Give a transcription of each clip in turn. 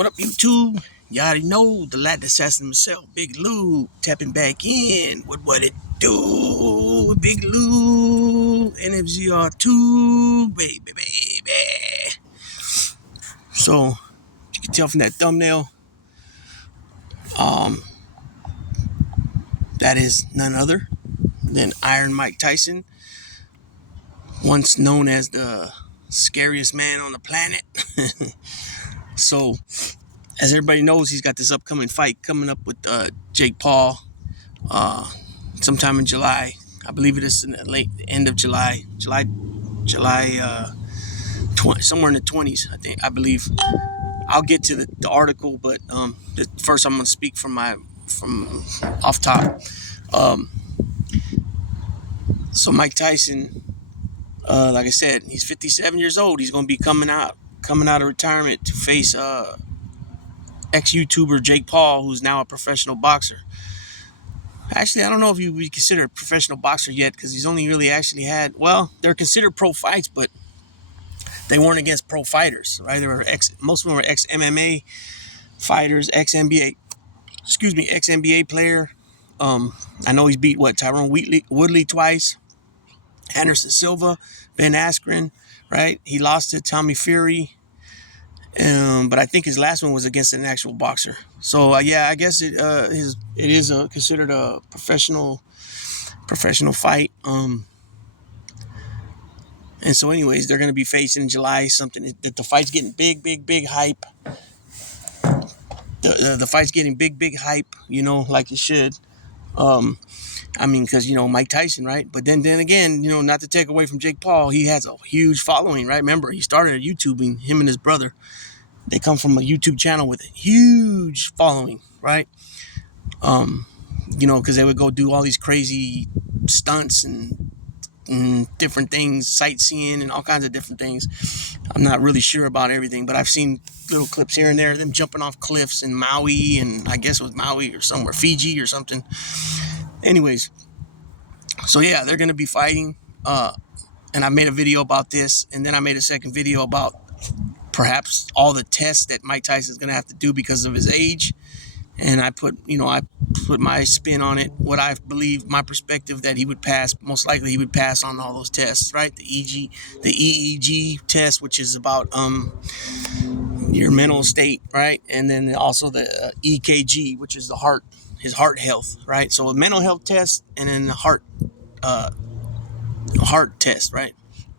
What up, YouTube? You already know the lad assassin himself, Big Lou, tapping back in with what it do. Big Lou, NFZR2, baby. So, you can tell from that thumbnail, that is none other than Iron Mike Tyson, once known as the scariest man on the planet. So, as everybody knows, he's got this upcoming fight coming up with Jake Paul sometime in July. I believe it is in the end of July, somewhere in the 20s. I believe. I'll get to the article, but first I'm going to speak from off top. So Mike Tyson, like I said, he's 57 years old. He's going to be coming out of retirement to face ex-YouTuber Jake Paul, who's now a professional boxer. Actually, I don't know if he would be considered a professional boxer yet, because he's only really actually had, well, they're considered pro fights, but they weren't against pro fighters, right? Most of them were ex-MMA fighters, ex-NBA player. I know he's beat, Tyrone Woodley twice, Anderson Silva, Ben Askren, right? He lost to Tommy Fury. But I think his last one was against an actual boxer. So yeah, I guess it is considered a professional fight. And so, anyways, they're going to be facing in July something that the fight's getting big hype. The fight's getting big hype, like it should. I mean, because Mike Tyson, right? But then again, not to take away from Jake Paul, he has a huge following, right? Remember, he started YouTubing, him and his brother. They come from a YouTube channel with a huge following, right? Because they would go do all these crazy stunts and different things, sightseeing and all kinds of different things. I'm not really sure about everything, but I've seen little clips here and there, them jumping off cliffs in Maui, and I guess it was Maui or somewhere, Fiji or something. Anyways, so yeah, they're going to be fighting. And I made a video about this, and then I made a second video about perhaps all the tests that Mike Tyson is going to have to do because of his age. And I put my spin on it, what I believe, my perspective, that he would pass. Most likely he would pass on all those tests, right? The EEG test, which is about your mental state, right? And then also the EKG, which is his heart health, right? So a mental health test, and then the heart test, right?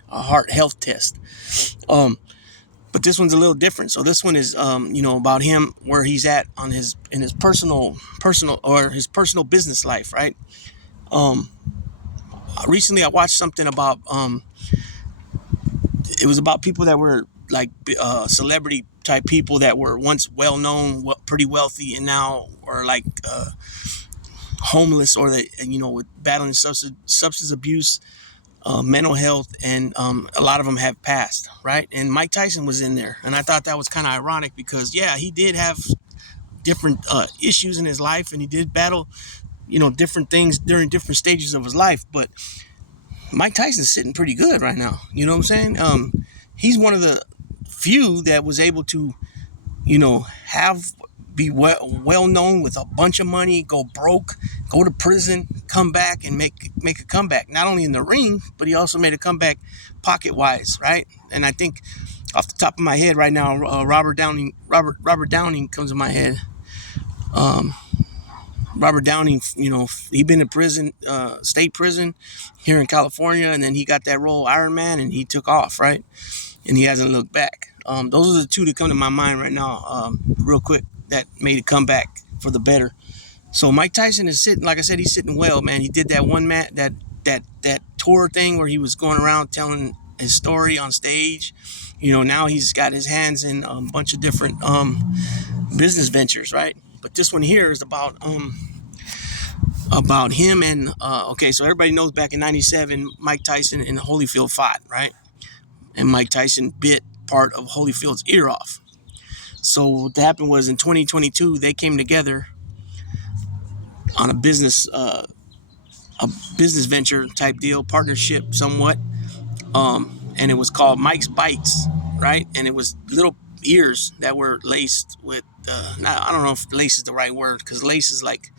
A heart health test. But this one's a little different. So this one is, about him, where he's at in his personal business life, right? Recently I watched something about, it was about people that were like celebrity type people that were once well known, pretty wealthy, and now are like homeless, or with battling substance abuse, mental health, and a lot of them have passed, right? And Mike Tyson was in there, and I thought that was kind of ironic because, yeah, he did have different issues in his life, and he did battle, different things during different stages of his life, but Mike Tyson's sitting pretty good right now. You know what I'm saying? He's one of the few that was able to, be well known with a bunch of money, go broke, go to prison, come back and make a comeback. Not only in the ring, but he also made a comeback pocket wise, right? And I think off the top of my head right now, Robert Downing comes to my head. Robert Downing, he'd been in prison, state prison here in California, and then he got that role Iron Man, and he took off, right? And he hasn't looked back. Those are the two that come to my mind right now, real quick, that made a comeback for the better. So Mike Tyson is sitting, like I said, he's sitting well, man. He did that one that tour thing where he was going around telling his story on stage. Now he's got his hands in a bunch of different business ventures, right? But this one here is about him and okay, so everybody knows back in '97, Mike Tyson and Holyfield fought, right? And Mike Tyson bit part of Holyfield's ear off. So what happened was, in 2022, they came together on a business venture type deal, partnership somewhat, and it was called Mike's Bites, right? And it was little ears that were laced with. I don't know if lace is the right word, because lace is like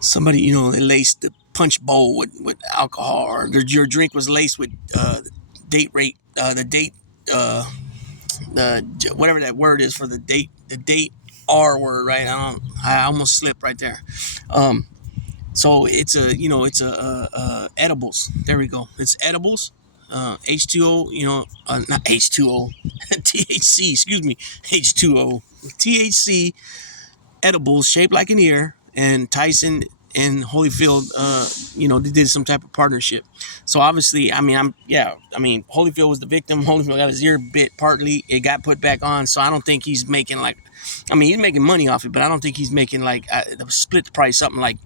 somebody, they laced the punch bowl with alcohol, or your drink was laced with date rate, the date, the whatever that word is for the date R word, right? I almost slipped right there. So it's edibles. There we go. It's edibles. H2O, not H2O, THC, excuse me, H2O, THC edibles shaped like an ear, and Tyson and Holyfield, they did some type of partnership. So obviously, Holyfield was the victim. Holyfield got his ear bit partly. It got put back on. So I don't think he's making he's making money off it, but I don't think he's making split the price, something like,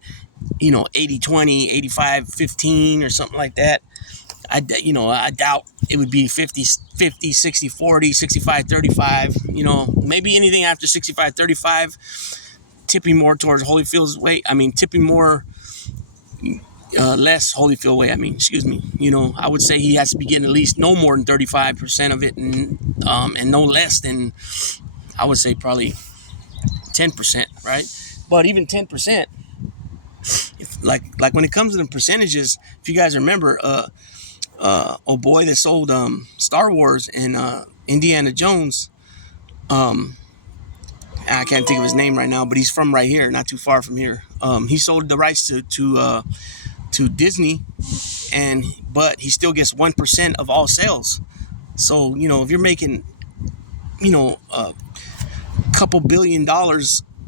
80-20, 85-15 or something like that. I doubt it would be 50-50, 60-40, 65-35, maybe anything after 65-35, tipping more towards Holyfield's way. Tipping more, less Holyfield way. Excuse me. I would say he has to be getting at least no more than 35% of it, and no less than, I would say, probably 10%, right? But even 10%, like when it comes to the percentages, if you guys remember, boy that sold Star Wars and Indiana Jones, I can't think of his name right now, but he's from right here, not too far from here. He sold the rights to Disney, but he still gets 1% of all sales. So if you're making a couple $1 billion,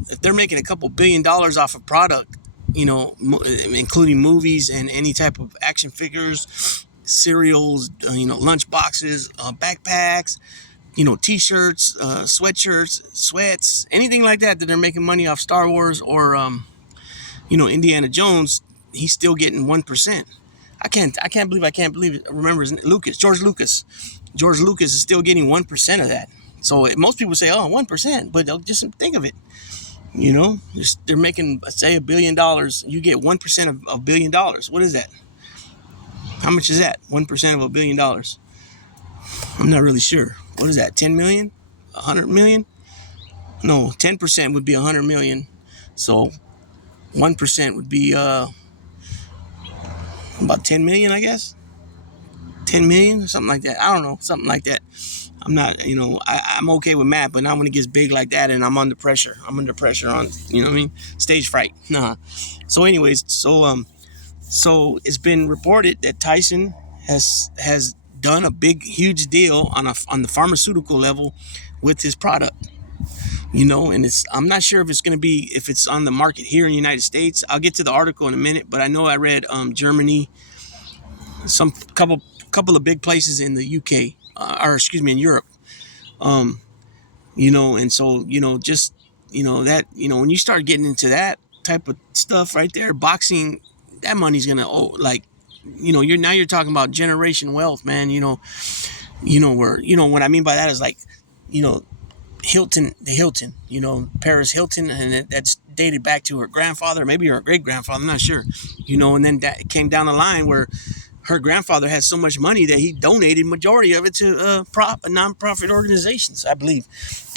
if they're making a couple $1 billion off a product, including movies and any type of action figures, cereals, lunch boxes, backpacks, t-shirts, sweatshirts, sweats, anything like that they're making money off Star Wars or Indiana Jones, he's still getting 1%. I can't believe it. Remember George Lucas. George Lucas is still getting 1% of that. So most people say, 1%, but just think of it. They're making, say, $1 billion. You get 1% of $1 billion. What is that? How much is that? 1% of $1 billion. I'm not really sure. What is that? 10 million? 100 million? No, 10% would be 100 million. So 1% would be about 10 million, I guess. 10 million or something like that. I don't know, something like that. I'm not, I'm okay with math, but not when it gets big like that and I'm under pressure. I'm under pressure on, stage fright. Nah. So anyways, so it's been reported that Tyson has done a big, huge deal on the pharmaceutical level with his product. And I'm not sure if it's on the market here in the United States. I'll get to the article in a minute, but I know I read Germany, some couple of big places in the UK, in Europe. And so, just, that, when you start getting into that type of stuff right there, boxing, that money's going to, you're talking about generation wealth, man. What I mean by that is Hilton, Paris Hilton, and that's dated back to her grandfather, maybe her great grandfather, I'm not sure, and then that came down the line where her grandfather had so much money that he donated majority of it to non-profit organizations, I believe.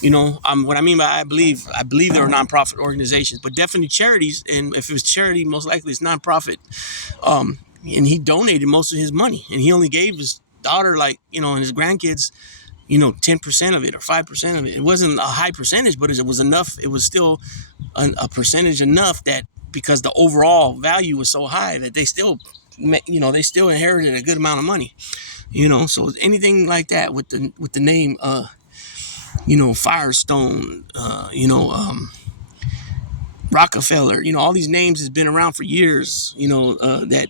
What I mean by I believe there are non-profit organizations, but definitely charities. And if it was charity, most likely it's non-profit. And he donated most of his money, and he only gave his daughter, and his grandkids, 10% of it or 5% of it. It wasn't a high percentage, but it was enough. It was still a percentage enough that because the overall value was so high that they still inherited a good amount of money. So anything like that with the name, Firestone, Rockefeller, all these names has been around for years. That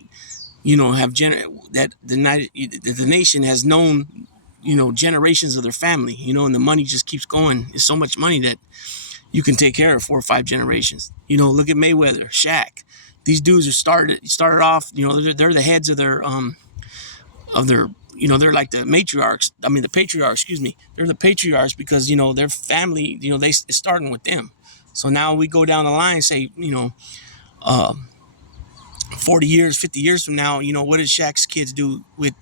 that the nation has known, generations of their family. And the money just keeps going. It's so much money that you can take care of 4 or 5 generations. Look at Mayweather, Shaq. These dudes are started off. They're the heads of their they're like the matriarchs. The patriarchs. Excuse me. They're the patriarchs because their family. It's starting with them. So now we go down the line and say 40 years, 50 years from now, what did Shaq's kids do with,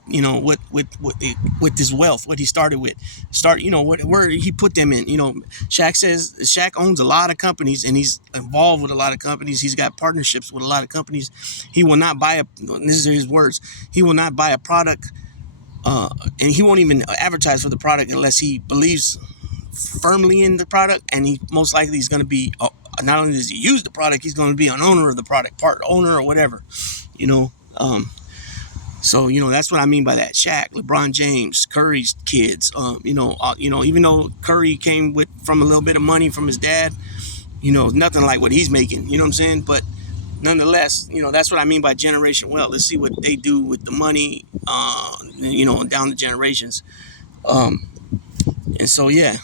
with this wealth, what he started with, where he put them in, Shaq says Shaq owns a lot of companies and he's involved with a lot of companies. He's got partnerships with a lot of companies. He will not buy this are his words, he will not buy a product, and he won't even advertise for the product unless he believes firmly in the product, and he most likely is going to be, not only does he use the product, he's going to be an owner of the product, part owner or whatever, so that's what I mean by that. Shaq, LeBron James, Curry's kids, even though Curry came from a little bit of money from his dad, nothing like what he's making, you know what I'm saying? But nonetheless, that's what I mean by generation wealth. Let's see what they do with the money, down the generations. And so, yeah,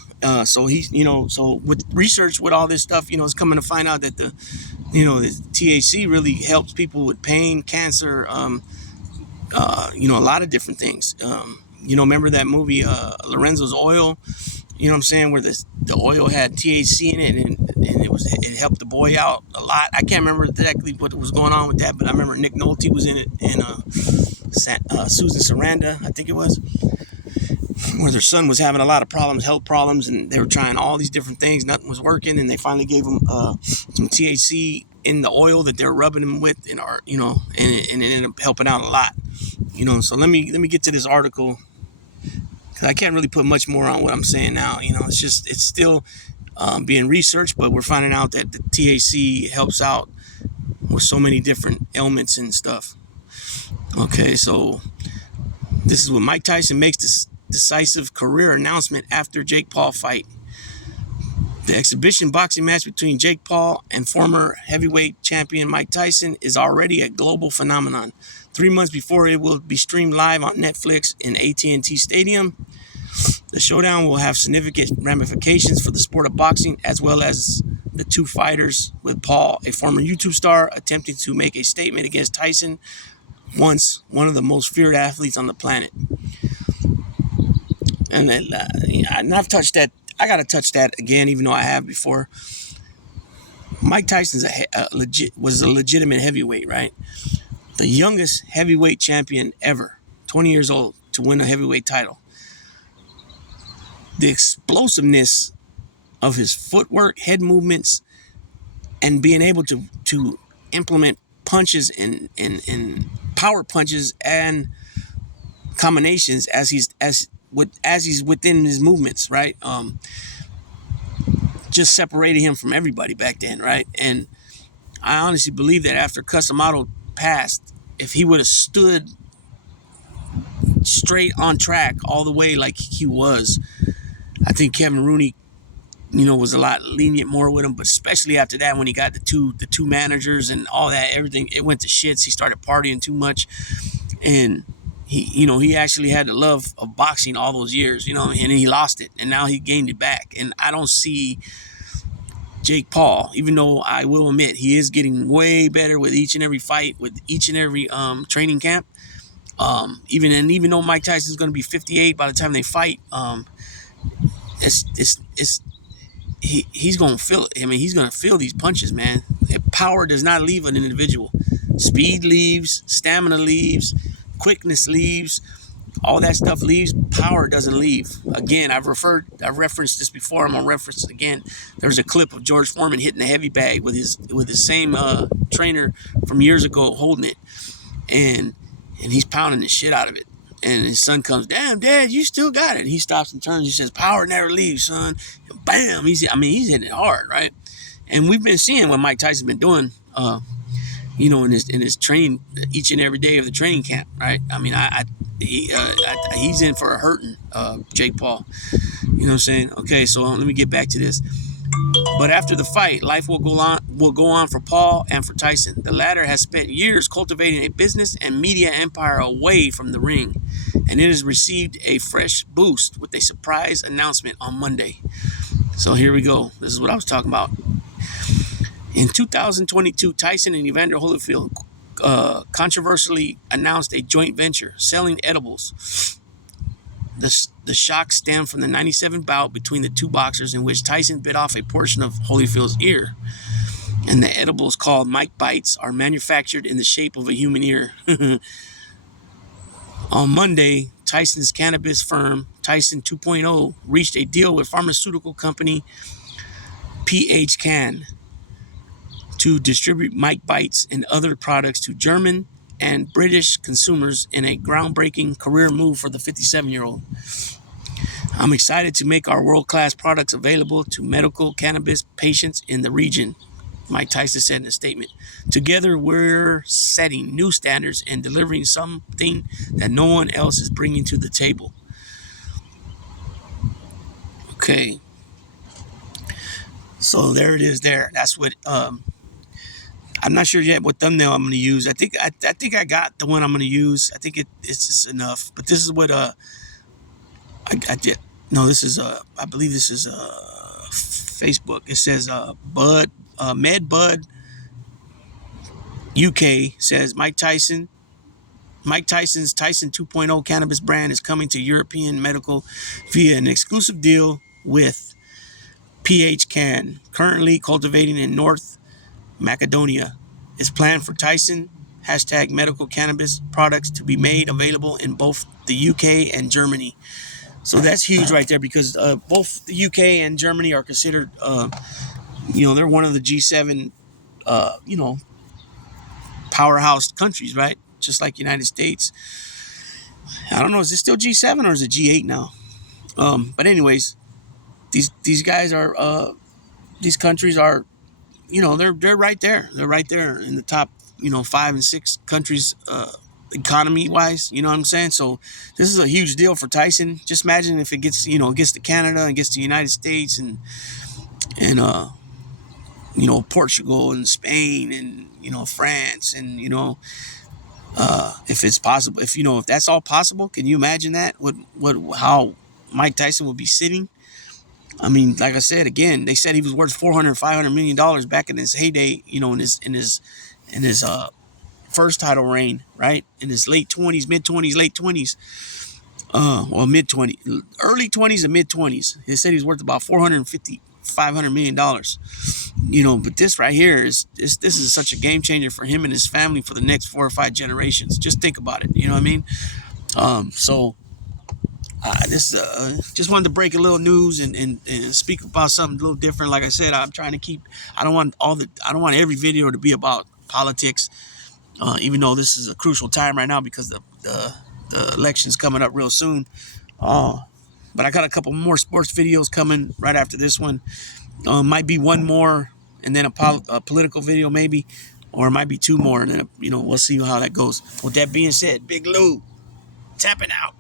so he's, so with research, with all this stuff, it's coming to find out that the THC really helps people with pain, cancer, a lot of different things. Remember that movie, Lorenzo's Oil, what I'm saying, where the oil had THC in it, and it helped the boy out a lot. I can't remember exactly what was going on with that, but I remember Nick Nolte was in it, and Susan Sarandon, I think it was, where their son was having a lot of problems, health problems, and they were trying all these different things. Nothing was working, and they finally gave him some THC in the oil that they're rubbing him with, and it ended up helping out a lot. So let me get to this article, because I can't really put much more on what I'm saying now. It's still being researched, but we're finding out that the THC helps out with so many different ailments and stuff. Okay, so this is what Mike Tyson makes this decisive career announcement after Jake Paul fight. The exhibition boxing match between Jake Paul and former heavyweight champion Mike Tyson is already a global phenomenon. 3 months before it will be streamed live on Netflix in AT&T Stadium, the showdown will have significant ramifications for the sport of boxing, as well as the two fighters, with Paul, a former YouTube star, attempting to make a statement against Tyson, once one of the most feared athletes on the planet. And I've touched that. I got to touch that again, even though I have before. Mike Tyson's was a legitimate heavyweight, right? The youngest heavyweight champion ever, 20 years old, to win a heavyweight title. The explosiveness of his footwork, head movements, and being able to implement punches and power punches and combinations as he's within his movements, right? Just separated him from everybody back then, right? And I honestly believe that after Customato passed, if he would have stood straight on track all the way like he was, I think Kevin Rooney, was a lot lenient more with him. But especially after that, when he got the two managers and all that, everything, it went to shits. He started partying too much, and he actually had the love of boxing all those years, and he lost it, and now he gained it back. And I don't see Jake Paul, even though I will admit he is getting way better with each and every fight, with each and every training camp. Even though Mike Tyson's going to be 58 by the time they fight, he's going to feel it. I mean, he's going to feel these punches, man. Power does not leave an individual. Speed leaves, stamina leaves, quickness leaves, all that stuff leaves. Power doesn't leave. Again, I've referenced this before. I'm gonna reference it again. There's a clip of George Foreman hitting the heavy bag with his same trainer from years ago, holding it, and he's pounding the shit out of it. And his son comes, "Damn, Dad, you still got it." And he stops and turns. He says, "Power never leaves, son." And bam! He's hitting it hard, right? And we've been seeing what Mike Tyson's been doing. In his training each and every day of the training camp, right? I mean, he's in for a hurting, Jake Paul. You know what I'm saying? Okay, so let me get back to this. But after the fight, life will go on for Paul and for Tyson. The latter has spent years cultivating a business and media empire away from the ring, and it has received a fresh boost with a surprise announcement on Monday. So here we go. This is what I was talking about. In 2022, Tyson and Evander Holyfield controversially announced a joint venture selling edibles. The shock stemmed from the 1997 bout between the two boxers, in which Tyson bit off a portion of Holyfield's ear. And the edibles called Mike Bites are manufactured in the shape of a human ear. On Monday, Tyson's cannabis firm, Tyson 2.0, reached a deal with pharmaceutical company HuGe to distribute Mike Bites and other products to German and British consumers in a groundbreaking career move for the 57-year-old. I'm excited to make our world-class products available to medical cannabis patients in the region, Mike Tyson said in a statement. Together, we're setting new standards and delivering something that no one else is bringing to the table. Okay. So there it is there. That's what, I'm not sure yet what thumbnail I'm going to use. I think I got the one I'm going to use. I think it's just enough. But this is what, I did. No, this is, I believe this is, Facebook. It says, MedBud UK says Mike Tyson's Tyson 2.0 cannabis brand is coming to European medical via an exclusive deal with HuGe, currently cultivating in North Macedonia. It's planned for Tyson #medical cannabis products to be made available in both the UK and Germany. So that's huge right there, because both the UK and Germany are considered, they're one of the G7, powerhouse countries, right? Just like United States. I don't know, is it still G7 or is it G8 now? But anyways, these guys are, these countries are, they're right there. They're right there in the top, 5 and 6 countries, economy wise. You know what I'm saying? So this is a huge deal for Tyson. Just imagine if it gets, gets to Canada and gets to the United States and Portugal and Spain and, France and, if it's possible, if that's all possible, can you imagine that? How Mike Tyson would be sitting? I mean, like I said, again, they said he was worth $400-500 million back in his heyday, in his first title reign, right? In his late 20s, mid 20s, late 20s, mid 20s, early 20s and mid 20s. They said he was worth about $450-500 million. But this right here this is such a game changer for him and his family for the next 4 or 5 generations. Just think about it. You know what I mean? This just wanted to break a little news and speak about something a little different. Like I said, I'm trying to keep. I don't want every video to be about politics. Even though this is a crucial time right now because the election's coming up real soon. But I got a couple more sports videos coming right after this one. Might be one more and then a political video maybe, or it might be 2 more, and then we'll see how that goes. With that being said, Big Lou tapping out,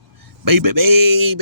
baby.